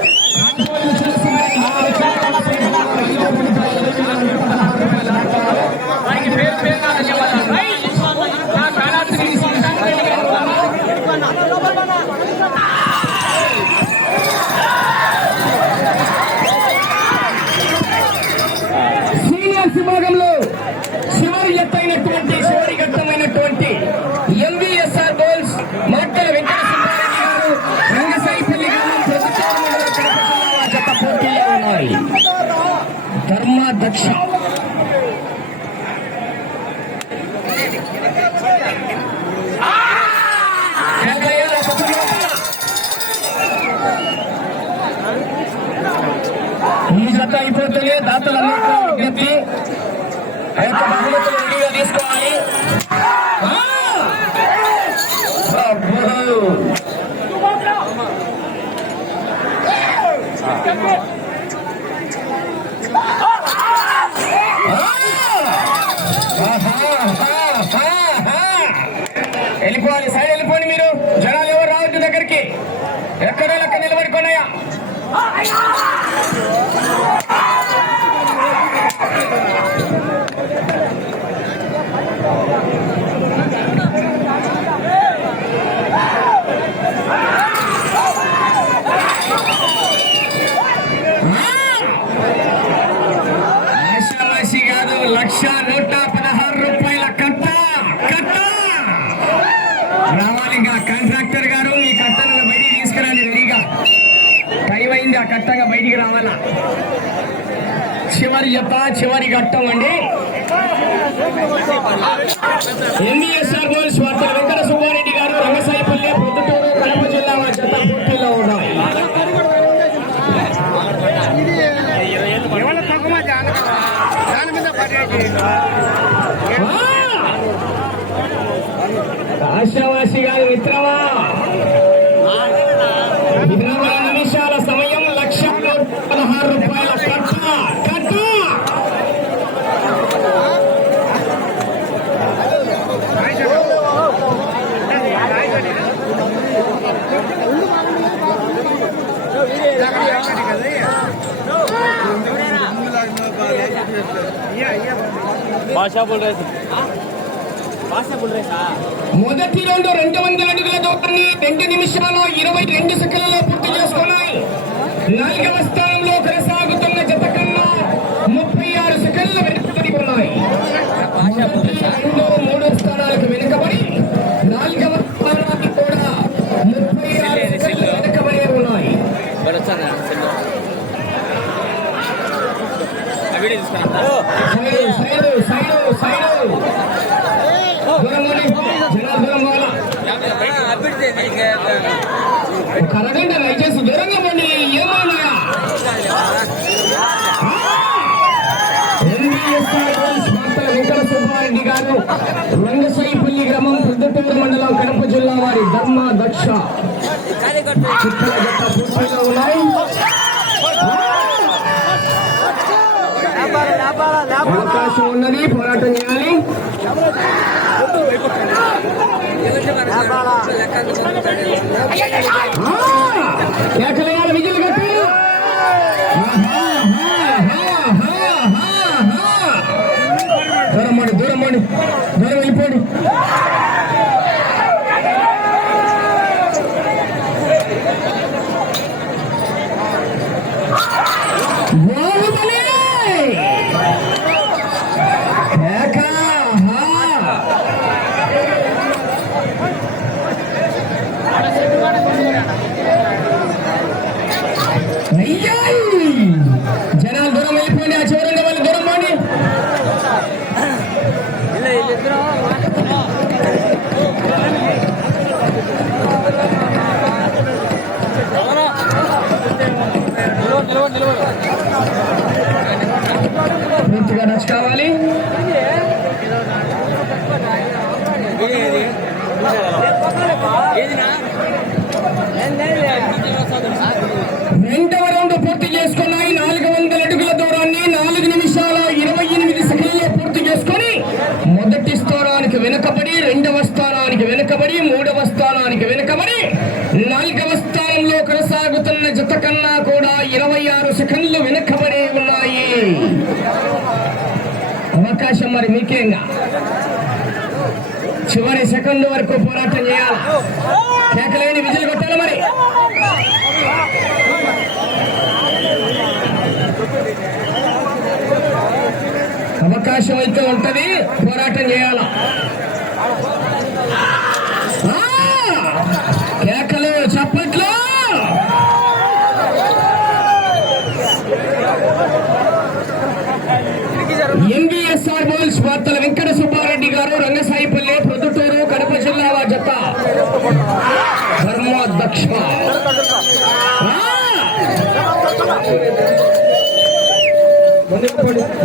Yeah. ఆరు జత చివరి ఘట్టం అండి. ఎన్ఈఎస్ఆర్ గోల్స్ వార్త వెంకట సుబ్బారెడ్డి గారు రంగసాయిపల్లి పొద్దుటూరు కడప జిల్లా జత పూర్తిలో ఉన్నాయి ఆశావాసి గారు మిత్రమా? మొదటి రౌండ్ రెండు వందల అడుగుల దూరాన్ని రెండు నిమిషాల ఇరవై రెండు సెకండ్లలో పూర్తి చేసుకున్నాయి. నాలుగవ స్థానం ఒక అరగంట దయచేసి దూరంగా పండి ఏమైనా గ్రామం పెద్దటూరు మండలం కడప జిల్లా వారి ధర్మ దక్ష. ఉన్నాయి. అవకాశం ఉన్నది పోరాటం చేయాలి. దూరం దూరం దూరం వెళ్ళిపోండి మళ్ళీ ఏదినా సెకండ్ వరకు పోరాటం చేయాలి. కేకలేని విజులు కొట్టాలి మరి. అవకాశం అయితే ఉంటది పోరాటం చేయాల.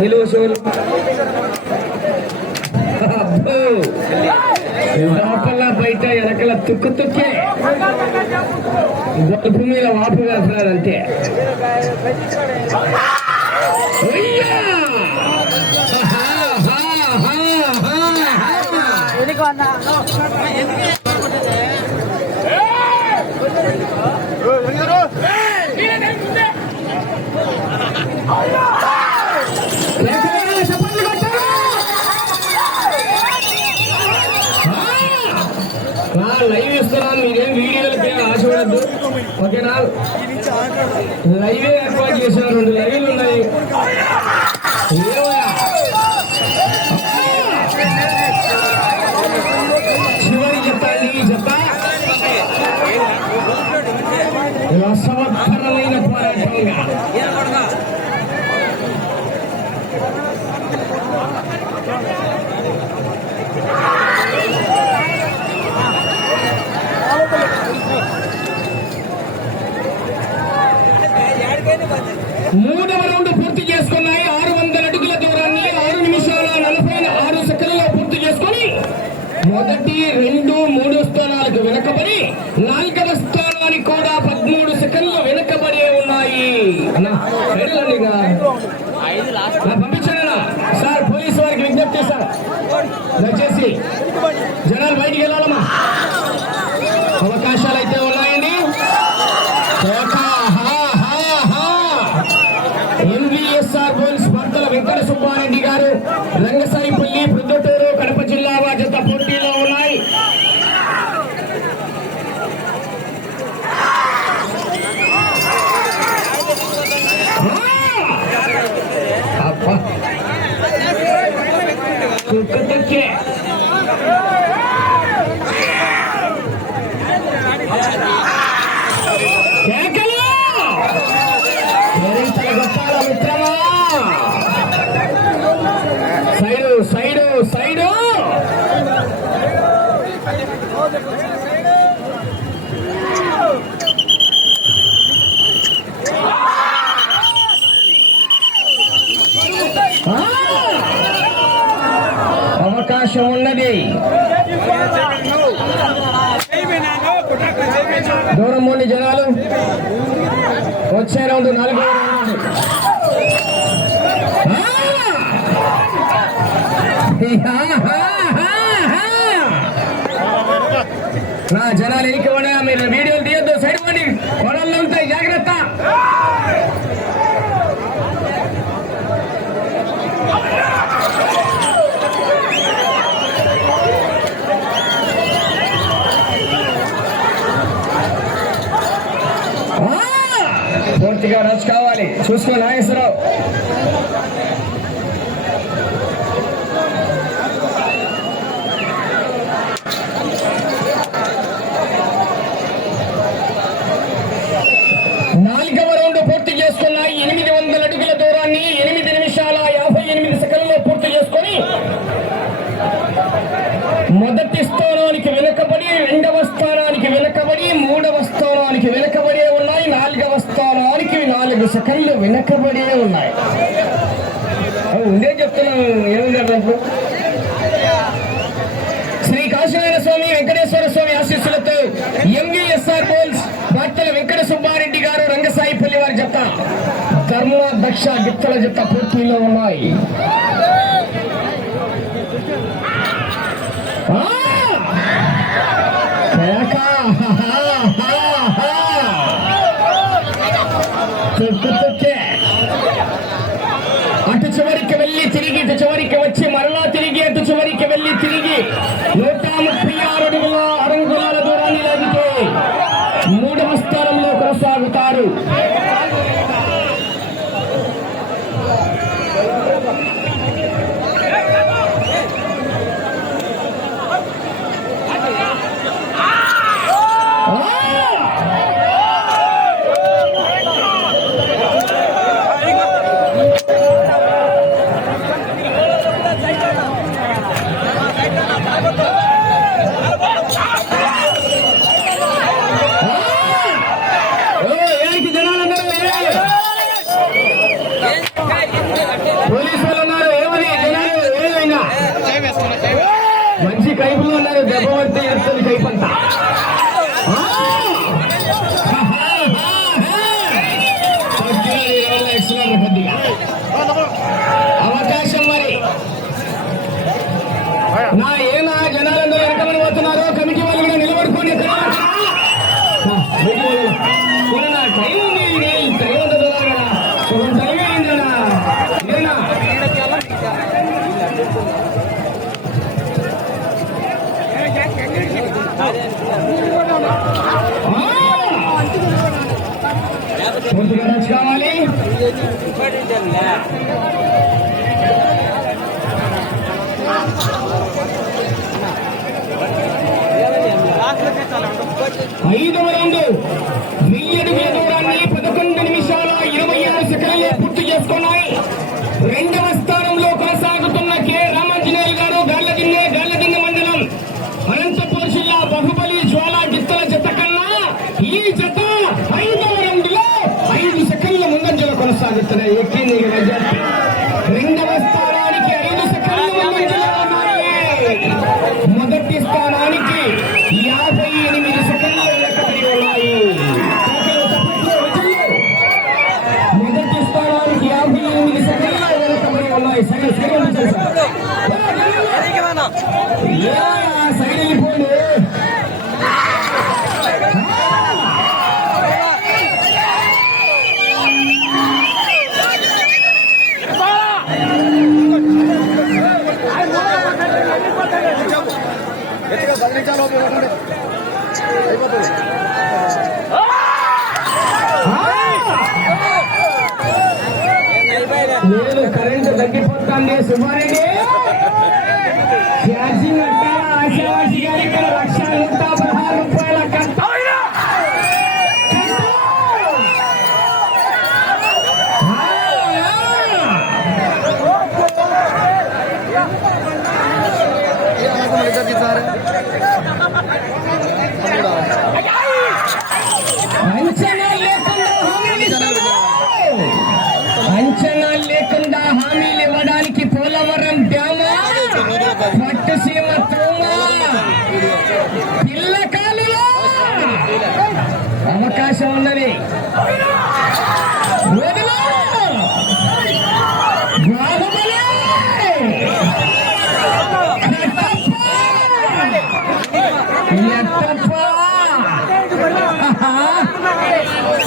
నిలువ షోలు లోపల బయట ఎనకల తుక్కు తుక్కే గొలుపు మీద వాపు వేస్తున్నారు అంతే అయ్యా! ఆహా, ఓకేనా? లైవే ఏర్పాటు చేశారు. రెండు లైవ్లు ఉన్నాయి ఏమయ్యా? చివరి జత ఈ జత రసవత్తరమైన పోరాటంగా మూడవ రౌండ్ పూర్తి చేసుకున్నాయి. ఆరు వందల అడుగుల దూరాన్ని ఆరు నిమిషాల నలభై ఆరు సెకండ్లో పూర్తి చేసుకొని మొదటి రెండు మూడు స్థానాలకు వెనకబడి నాలుగవ స్థానానికి కూడా పదమూడు సెకండ్లు వెనకబడి ఉన్నాయి. అన్నా సార్ పోలీసు వారికి విజ్ఞప్తి చేశారు దయచేసి జనాలు బయటికి వెళ్ళాలమ్మా. అవకాశాలు జనాలు ఎన్నికబడే మీరు వీడియోలు తీయొద్దు సైడ్ పండి. కొడల్లో ఉంటాయి జాగ్రత్త పూర్తిగా రచ్ కావాలి చూసుకో నాగేశ్వరరావు. సెకండ్లు వెనకబడే ఉన్నాయి. అవి ఉందే చెప్తున్నాను ఏముంది దాంట్లో శ్రీ కాశీనారాయణ స్వామి వెంకటేశ్వర స్వామి ఆశీస్సులతో ఎంవీఎస్ఆర్ పోల్స్ భక్తుల వెంకట సుబ్బారెడ్డి గారు రంగసాయిపల్లి వారి జత ధర్మ దక్ష గిత్తల జత పోటీలో ఉన్నాయి. ఆ! మంచి కైపులు ఉన్నారు దెబ్బ పడితే ఎడుతుంది కైపంతా పూర్తిగా రచ్ కావాలి ఐదవ రౌండ్ వెయ్యి అడుగుల దూరాన్ని పదకొండు నిమిషాల ఇరవై ఆరు సెకండ్లు పూర్తి చేసుకున్నాయి రెండవ స్థానంలో కొనసాగుతున్న కె రామాంజనేయులు గారు గార్లదిన్నె గార్లదిన్నె మండలం అనంతపూర్ జిల్లా బాహుబలి జ్వాల గిత్తల జత కన్నా ఈ జత ఐదవ రౌండ్ లో ఐదు సెకండ్ల ముందంజలో కొనసాగుతున్నాయి లేదు కరెంటు తగ్గిపోతుంది సుబ్బారెడ్డి. ఛార్జింగ్ కట్టాల ఆశావాసి గారి ఇక్కడ లక్ష నూట పదహారు రూపాయల అంచనా లేకుండా హామీలు ఇవ్వడానికి పోలవరం డ్యామా? పట్టుసీమ తూమా పిల్లకాలులో అవకాశం ఉన్నది.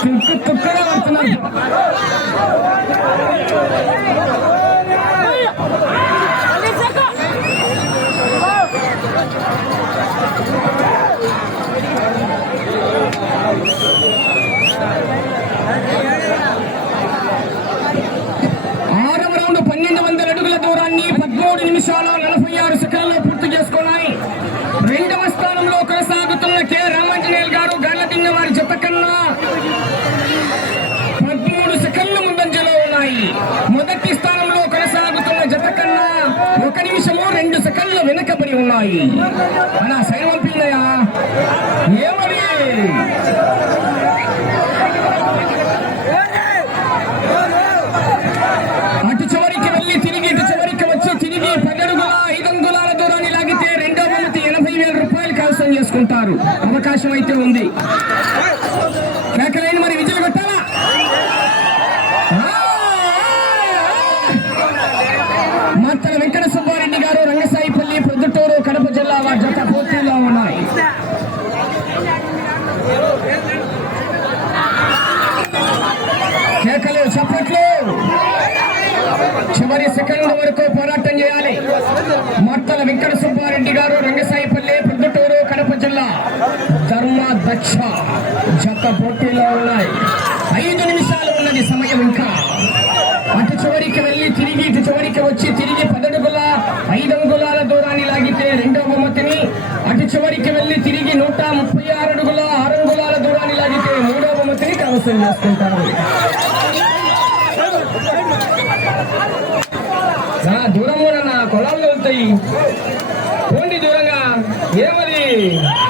తుక్కు తుక్కుగా పడుతున్నారు Yeah. వెనుకబడి ఉన్నాయి సైన్ పంపిందయ్యా ఏమని అటు చివరికి వెళ్ళి తిరిగి ఇటు చివరికి వచ్చి తిరిగి పదడుగుల ఐదు అంగుళాల దూరాన్ని లాగితే రెండో బహుమతి ఎనభై వేల రూపాయలు కవసం చేసుకుంటారు. అవకాశం అయితే ఉంది. చివరి సెకండ్ వరకు పోరాటం చేయాలి. మట్టల వెంకట సుబ్బారెడ్డి గారు రంగసాయిపల్లి పొద్దుటూరు కడప జిల్లా ధర్మ దక్ష. జత పోటీలో ఉన్నాయి. ఐదు నిమిషాలు ఉన్నది సమయం ఇంకా. అటు చివరికి వెళ్ళి తిరిగి ఇటు చివరికి వచ్చి తిరిగి పదడుగుల ఐదు అంగుళాల దూరాన్ని లాగితే రెండవ బహుమతిని. అటు చివరికి వెళ్ళి తిరిగి నూట ముప్పై ఆరు అడుగుల ఆరు అంగుళాల దూరాన్ని లాగితే మూడవ బహుమతిని కవసం చేసుకుంటారు ఏమది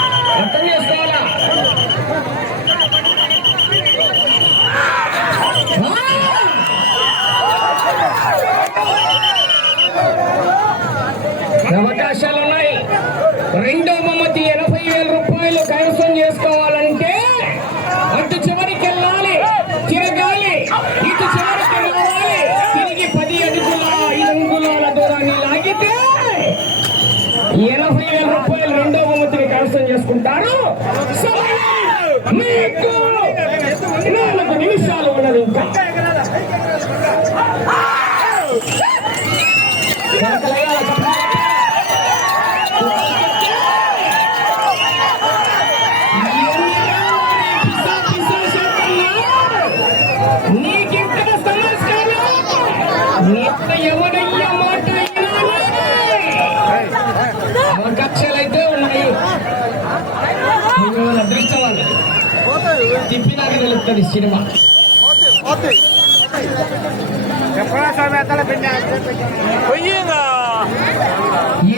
తిప్పినాక తెలుస్తుంది సినిమా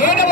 ఏడవ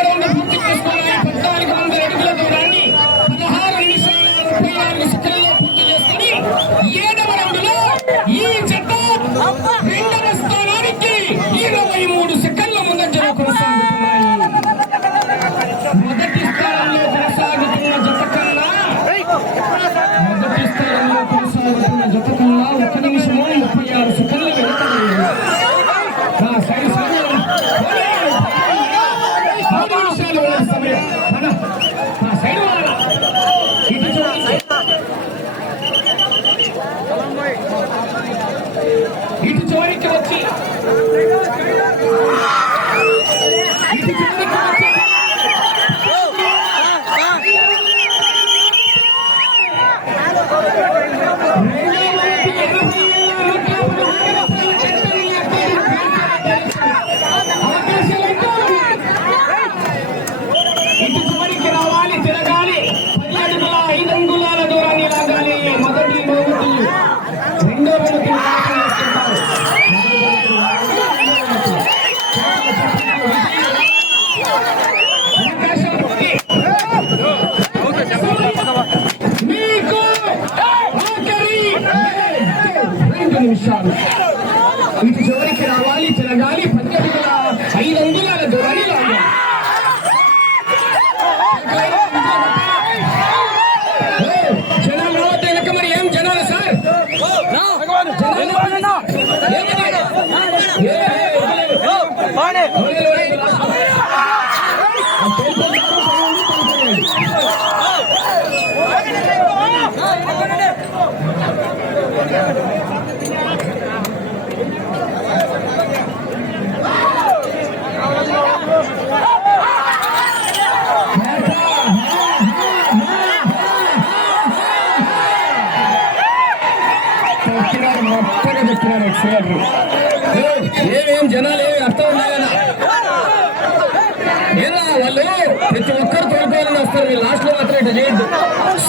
తోడుకోవాలని వస్తారు మీరు లాస్ట్లో మాత్రం ఇట్లా చేయొద్దు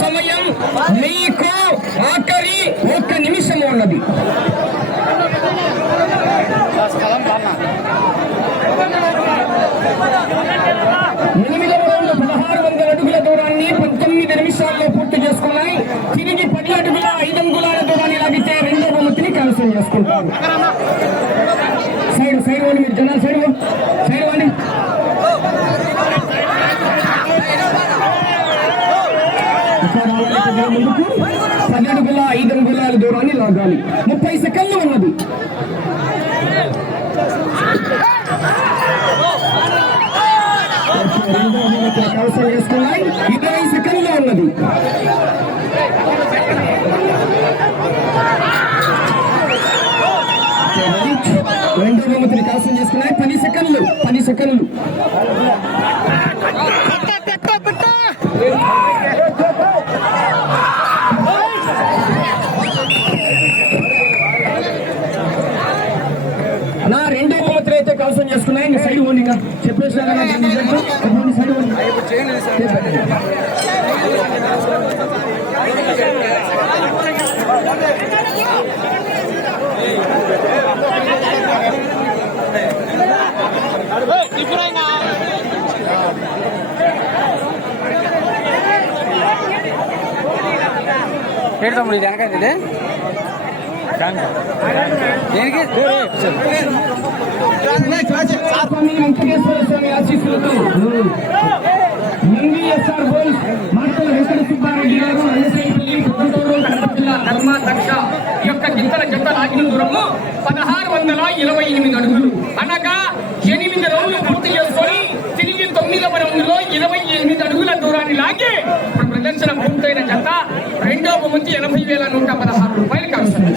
సమయం మీకు ఆఖరి ఒక్క నిమిషం ఉన్నది. ఎనిమిది రౌండ్ పదహారు వందల అడుగుల దూరాన్ని పంతొమ్మిది నిమిషాల్లో పూర్తి చేసుకున్నాయి. తిరిగి పది అడుగుల ఐదు అంగుళాల దూరాన్ని లాగితే రెండో బొమ్మతిని క్యాన్సిల్ చేసుకుంటారు సైడ్ సైడ్ వాడి మీరు జనాలు సైడ్ వాడి. సైడ్ వాడి ఇంకా రావాలి కొద్దిగా ముందుకు పది అడుగుల ఐదు అంగుళాల లాగాలి ముప్పై సెకండ్లు ఉన్నది అవసరం వేసుకున్నాయి ఇరవై సెకండ్లు ఉన్నది రెండో బహుమతిని కైవసం చేసుకున్నాయి పది సెకండ్లు పది సెకండ్లు నా రెండో బహుమతులు అయితే కైవసం చేసుకున్నాయి ఇంకా సైడ్ ఓన్లీ ఇంకా చెప్పేసి సైడ్ ఓన్లీ ఏంటి తమ్ముడు ఇది వెనక ఇది దేనికి? వెంకటేశ్వర స్వామి ఆశీస్సులతో బోల్స్ మాటల వెంకట సుబ్బారెడ్డి గారు పొద్దుటూరు కడప జిల్లా ధర్మాధ్యక్ష యొక్క గింతల జత లాగిన దూరము పదహారు వందల ఇరవై ఎనిమిది అడుగులు అనగా ఎనిమిది రౌండ్లు పూర్తి చేసుకొని తిరిగి తొమ్మిదవ రౌండ్లో ఇరవై ఎనిమిది అడుగుల దూరాన్ని లాగి ప్రదక్షిణ పూర్తయిన చెత్త రెండవ భూమికి ఎనభై వేల నూట పదహారు రూపాయలు కలుస్తుంది